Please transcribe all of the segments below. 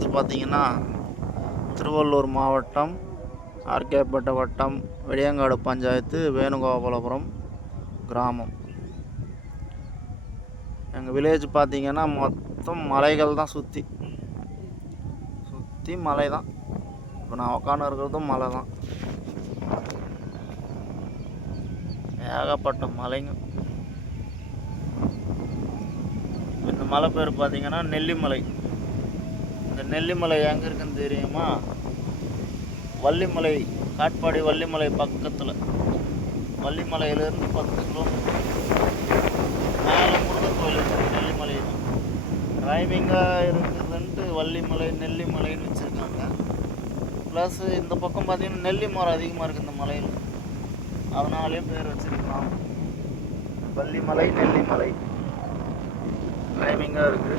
நான் பார்த்திங்கன்னா திருவள்ளூர் மாவட்டம் ஆர்கேப்பேட்டை வட்டம் வெளியங்காடு பஞ்சாயத்து வேணுகோபாலபுரம் கிராமம். எங்கள் வில்லேஜ் பார்த்திங்கன்னா மொத்தம் மலைகள் தான் சுற்றி சுற்றி மலை தான். இப்போ நான் உட்காந்து இருக்கிறதும் மலை தான். ஏகப்பட்ட மலைங்க. இந்த மலை பேர் பார்த்திங்கன்னா நெல்லிமலை. இந்த நெல்லிமலை எங்கே இருக்குன்னு தெரியுமா? வள்ளிமலை காட்பாடி வள்ளிமலை பக்கத்தில். வள்ளிமலையிலேருந்து பத்து கிலோமீட்டர் மேலே முருகன் கோயில் இருக்குது நெல்லிமலை. ரைமிங்காக இருக்குதுன்ட்டு வள்ளிமலை நெல்லிமலைன்னு வச்சுருக்காங்க. ப்ளஸ் இந்த பக்கம் பார்த்தீங்கன்னா நெல்லி மரம் அதிகமாக இருக்குது இந்த மலையில். அதனாலே பேர் வச்சுருக்கலாம். வள்ளிமலை நெல்லிமலை. டைமிங்காக இருக்குது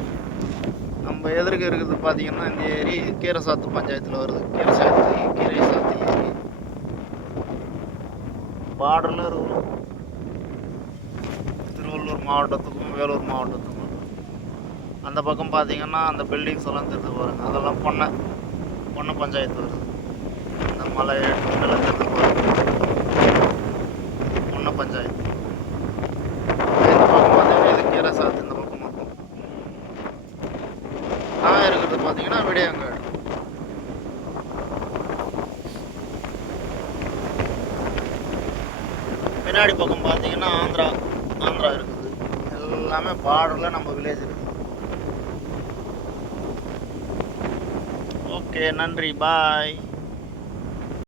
நம்ம எதிர்க்க இருக்கிறது பார்த்தீங்கன்னா இந்த ஏரி கீரசாத்து பஞ்சாயத்தில் வருது. கீரசாத்து கீரைசாத்து ஏரி. பார்டரில் இருக்கும் திருவள்ளூர் மாவட்டத்துக்கும் வேலூர் மாவட்டத்துக்கும். அந்த பக்கம் பார்த்தீங்கன்னா அந்த பில்டிங்ஸ் எல்லாம் தெரிஞ்சு பாருங்க. அதெல்லாம் பொண்ணை பொண்ணை பஞ்சாயத்து வருது. அந்த மலை இதெல்லாம் தெரிஞ்சு பொண்ணை பஞ்சாயத்து இந்த பக்கம் பார்த்தீங்கன்னா இது கீரசாத்து இந்த பக்கம் மொத்தம் நான் இருக்கிறது பார்த்தீங்கன்னா விடியங்காடு பின்னாடி பக்கம் பார்த்தீங்கன்னா ஆந்திரா ஆந்திரா இருக்குது. எல்லாமே பார்டரில் நம்ம வில்லேஜ் இருக்குது ஓகே நன்றி பாய்